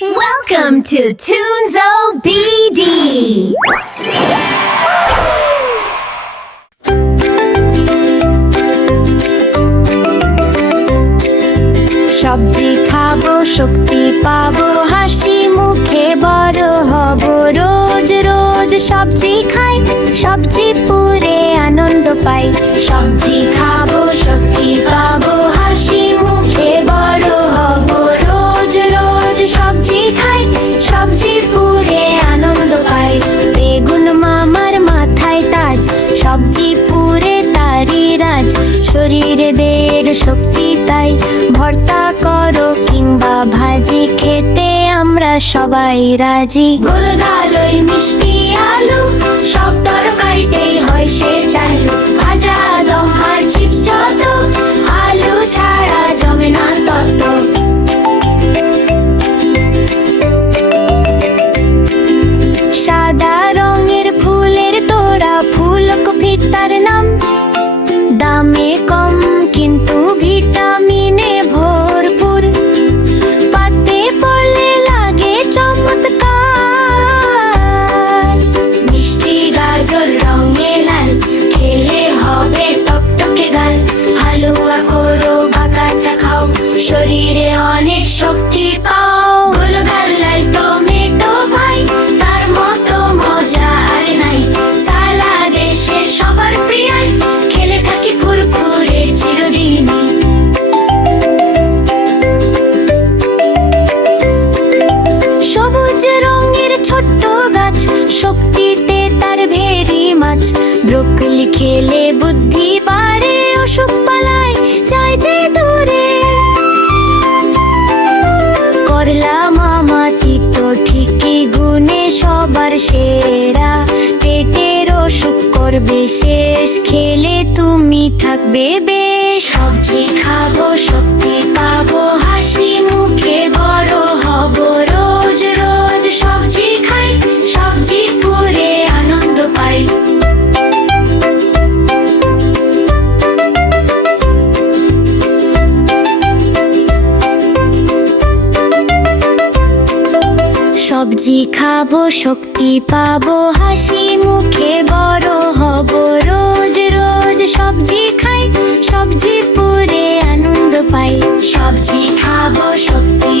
Welcome to Toonzo BD! সবজি খাবো, শক্তি পাবো, হাসি মুখে বড় হব। রোজ রোজ সবজি খাই, সবজি পুরে আনন্দ পাই। সবজি খাবো, শক্তি পাবো, হাসি মুখে বড় হব। রোজ রোজ সবজি খাই, সবজি পুরে আনন্দ পাই। বেগুন মামার মাথায় তাজ, সবজি পুরে তারি রাজ। শরীরে দের শক্তি তাই, ভর্তা করো কিংবা ভাজি, খেতে আমরা সবাই রাজি। গোলগাল ওই মিষ্টি আলু, সব তরকারিতেই হয় সে চালু। ভাজা দম আর চিপস যত, আলু ছাড়া জমে না তত। সাদা রঙের ফুলের তোড়া, ফুলকপি তার নাম। দামে কম কিন্তু ভিটামিনে ভরপুর, পাতে পড়লে লাগে চমৎকার। মিষ্টি গাজর রঙে লাল, খেলে হবে টকটকে গাল। হালুয়া করো বা কাঁচা খাও, শরীরে অনেক শক্তি পাও। গোলগাল লাল টমেটো ভাই, তার মতো মজা আর নাই। সালাদ এসে সবার প্রিয়, খেলে থাকি কুরকুরে চিরদিনই। সবুজ রঙের ছোট্ট গাছ, শক্তিতে তার ভেরি মাছ। ব্রোকলি খেলে বুদ্ধি বাড়ে, অসুখ পালায় যায় যে দূরে। করলা মামা তিতো ঠিকই, গুণে সবার সেরা। পেটের অসুখ করবে শেষ, খেলে তুমি থাকবে বেশ। সবজি খাবো, শক্তি পাবো, হাসি মুখে বড় হব। রোজ রোজ সবজি খাই, সবজি পুরে আনন্দ পাই। সবজি খাবো, শক্তি পাবো, হাসি মুখে বড় হব। রোজ রোজ সবজি খাই, সবজি পুরে আনন্দ পাই। সবজি খাবো, শক্তি